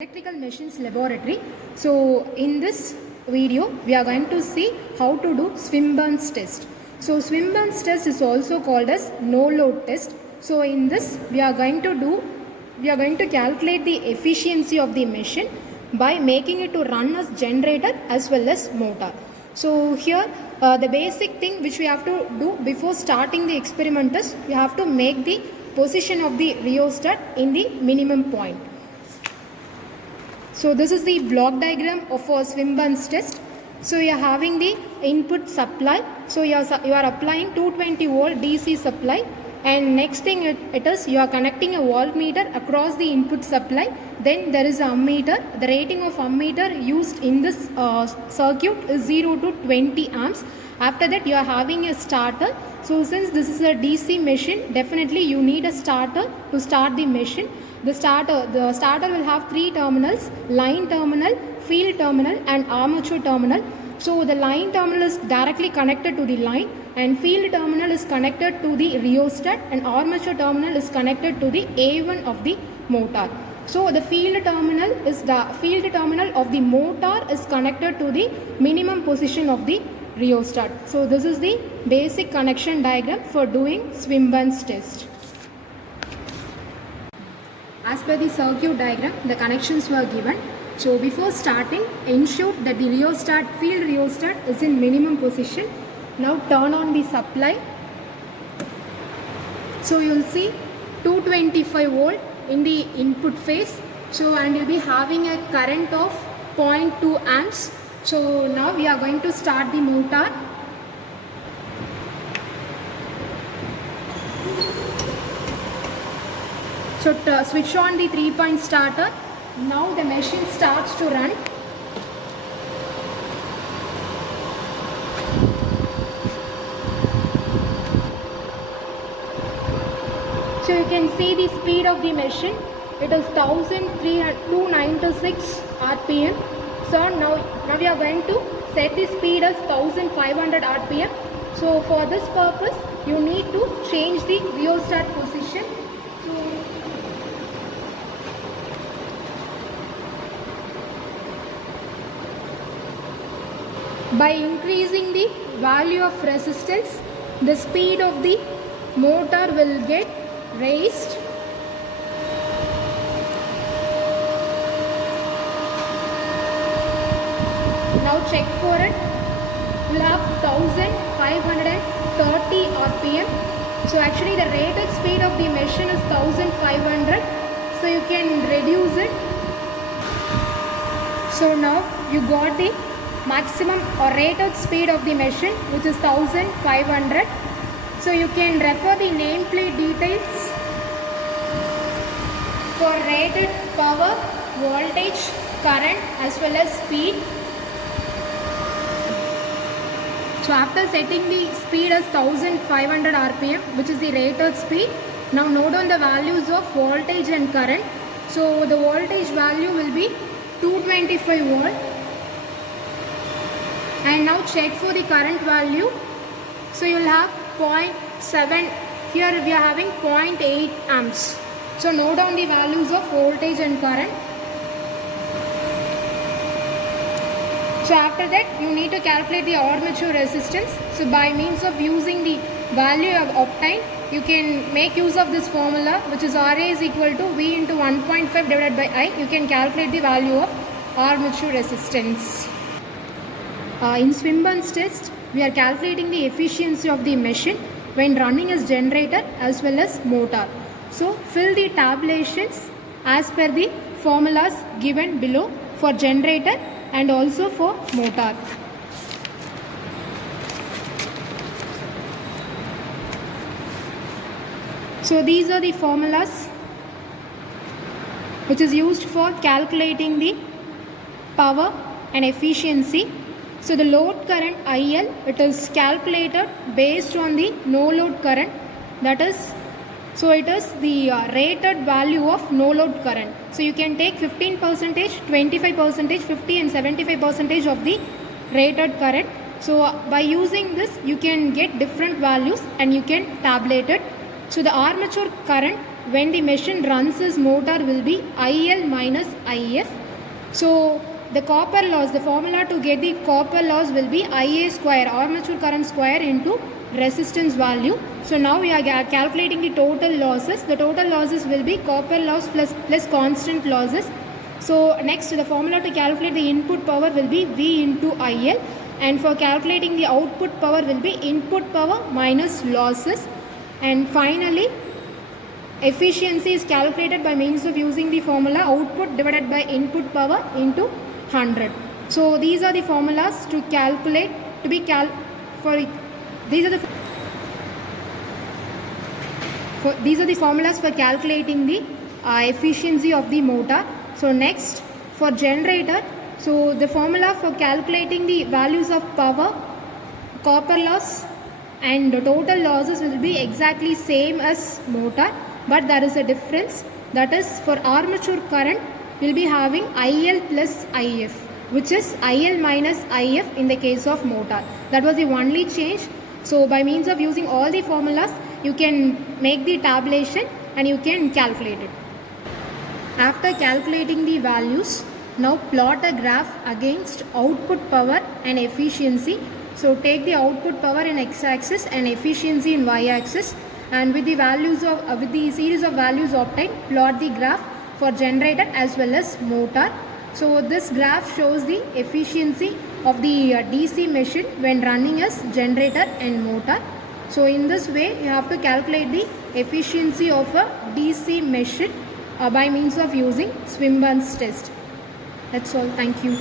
Electrical Machines Laboratory. So in this video we are going to see how to do Swinburne's test. So Swinburne's test is also called as no load test. So in this we are going to calculate the efficiency of the machine by making it to run as generator as well as motor. So here the basic thing which we have to do before starting the experiment is we have to make the position of the rheostat in the minimum point. So this is the block diagram of a Swinburne's test. So you are having the input supply. So you are applying 220 volt DC supply, and next thing it is you are connecting a voltmeter across the input supply. Then there is a ammeter. The rating of ammeter used in this circuit is 0 to 20 amps. After that you are having a starter. So since this is a DC machine, definitely you need a starter to start the machine. The starter will have three terminals: line terminal, field terminal and armature terminal. So the line terminal is directly connected to the line, and field terminal is connected to the rheostat, and armature terminal is connected to the A1 of the motor. So the field terminal of the motor is connected to the minimum position of the rheostat. So this is the basic connection diagram for doing Swinburne's test. As per the circuit diagram, the connections were given. So before starting, ensure that the field rheostat is in minimum position. Now turn on the supply. So you will see 225 volt in the input phase. So and you will be having a current of 0.2 amps. So now we are going to start the motor. So switch on the 3-point starter. Now the machine starts to run. So you can see the speed of the machine. It is 1296 RPM. So now we are going to set the speed as 1500 RPM. So for this purpose you need to change the rheostat position. By increasing the value of resistance, the speed of the motor will get raised. Now check for it. We'll have 1530 RPM. So actually the rated speed of the machine is 1500. So you can reduce it. So now you got the maximum or rated speed of the machine, which is 1500. So you can refer the nameplate details for rated power, voltage, current as well as speed. So after setting the speed as 1500 RPM, which is the rated speed, now note down the values of voltage and current. So the voltage value will be 225 volt. And now check for the current value. So you will have 0.7. Here we are having 0.8 amps. So note down the values of voltage and current. So after that you need to calculate the armature resistance. So by means of using the value of obtained, you can make use of this formula, which is RA is equal to V into 1.5 divided by I. You can calculate the value of armature resistance. In Swinburne's test, we are calculating the efficiency of the machine when running as generator as well as motor. So fill the tabulations as per the formulas given below for generator and also for motor. So these are the formulas which is used for calculating the power and efficiency. So the load current IL, it is calculated based on the no load current. That is, so it is the rated value of no load current. So you can take 15%, 25%, 50 and 75% of the rated current. So by using this you can get different values and you can tabulate it. So the armature current when the machine runs this motor will be IL minus IF. So the copper loss, the formula to get the copper loss will be IA square, armature current square into resistance value. So now we are calculating the total losses. The total losses will be copper loss plus constant losses. So next, the formula to calculate the input power will be V into IL, and for calculating the output power will be input power minus losses. And finally, efficiency is calculated by means of using the formula output divided by input power into 100. So these are the formulas to calculate, to be these are the formulas for calculating the efficiency of the motor. So next, for generator, so the formula for calculating the values of power, copper loss and the total losses will be exactly same as motor, but there is a difference. That is, for armature current will be having IL plus IF, which is IL minus IF in the case of motor. That was the only change. So by means of using all the formulas, you can make the tabulation and you can calculate it. After calculating the values, now plot a graph against output power and efficiency. So take the output power in x-axis and efficiency in y-axis, and with the values of with the series of values obtained, plot the graph for generator as well as motor. So this graph shows the efficiency of the DC machine when running as generator and motor. So in this way, you have to calculate the efficiency of a DC machine by means of using Swinburne's test. That's all. Thank you.